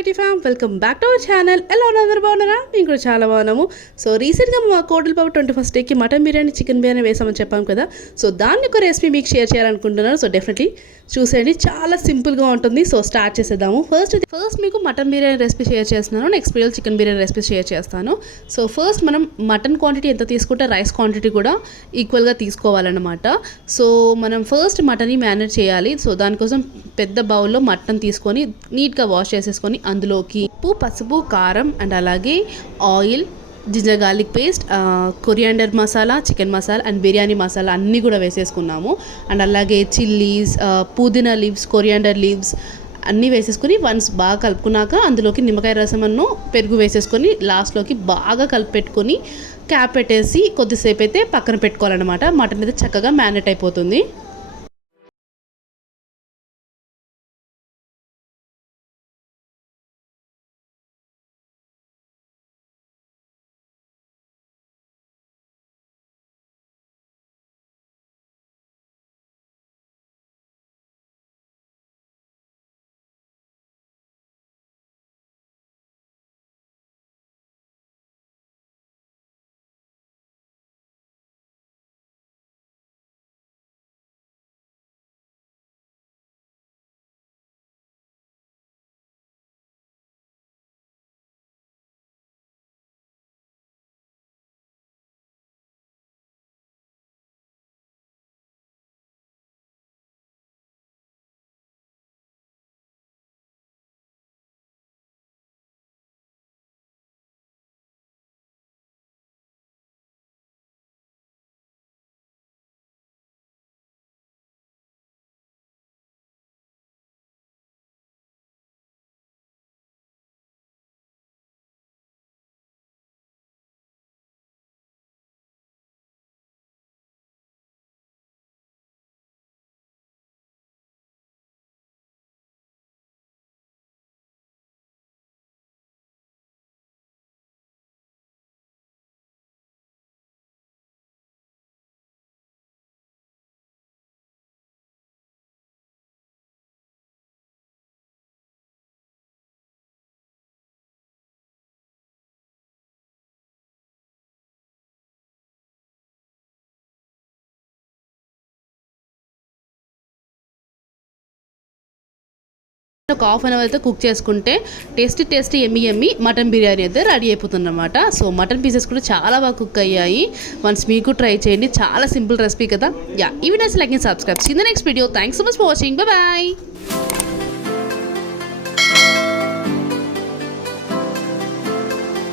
YT fam, welcome back to our channel. ఎలా ఉన్నారు? అందరూ బాగున్నారా? మేము కూడా చాలా బాగున్నాము. సో రీసెంట్గా మా కోడలి పాప 21st డేకి మటన్ బిర్యానీ, చికెన్ బిర్యానీ వేసామని చెప్పాం కదా. సో దాన్ని ఒక రెసిపీ మీకు షేర్ చేయాలనుకుంటున్నాను. సో డెఫినెట్లీ చూసేయండి, చాలా సింపుల్గా ఉంటుంది. సో స్టార్ట్ చేసేద్దాము. ఫస్ట్ మీకు మటన్ బిర్యానీ రెసిపీ షేర్ చేస్తున్నాను. Next video chicken biryani recipe share చేస్తాను. సో ఫస్ట్ మనం మటన్ క్వాంటిటీ ఎంత తీసుకుంటే రైస్ క్వాంటిటీ కూడా ఈక్వల్గా తీసుకోవాలన్నమాట. సో మనం ఫస్ట్ మటన్ని మ్యారినేట్ చేయాలి. సో దానికోసం పెద్ద బౌల్లో మటన్ తీసుకొని నీట్గా వాష్ చేసేసుకొని అందులోకి ఉప్పు, పసుపు, కారం అండ్ అలాగే oil, ginger garlic paste, coriander masala, chicken masala and biryani masala అన్నీ కూడా వేసేసుకున్నాము. అండ్ అలాగే chillies, pudina leaves, coriander leaves అన్నీ వేసేసుకొని వన్స్ బాగా కలుపుకున్నాక అందులోకి నిమ్మకాయ రసమన్ను పెరుగు వేసేసుకొని లాస్ట్లోకి బాగా కలిపెట్టుకొని క్యాప్ పెట్టేసి కొద్దిసేపు అయితే పక్కన పెట్టుకోవాలన్నమాట. మటన్ అయితే చక్కగా మ్యారినేట్ అయిపోతుంది. ఒక హాఫ్ అన్ అవర్ అయితే కుక్ చేసుకుంటే టేస్టీ ఎమ్మి మటన్ బిర్యానీ అయితే రెడీ అయిపోతుందన్నమాట. సో మటన్ పీసెస్ కూడా చాలా బాగా కుక్ అయ్యాయి. వన్స్ మీకు ట్రై చేయండి, చాలా సింపుల్ రెసిపీ కదా. యా, ఈ videos like and subscribe. See the next video. Thanks so much for watching. Bye.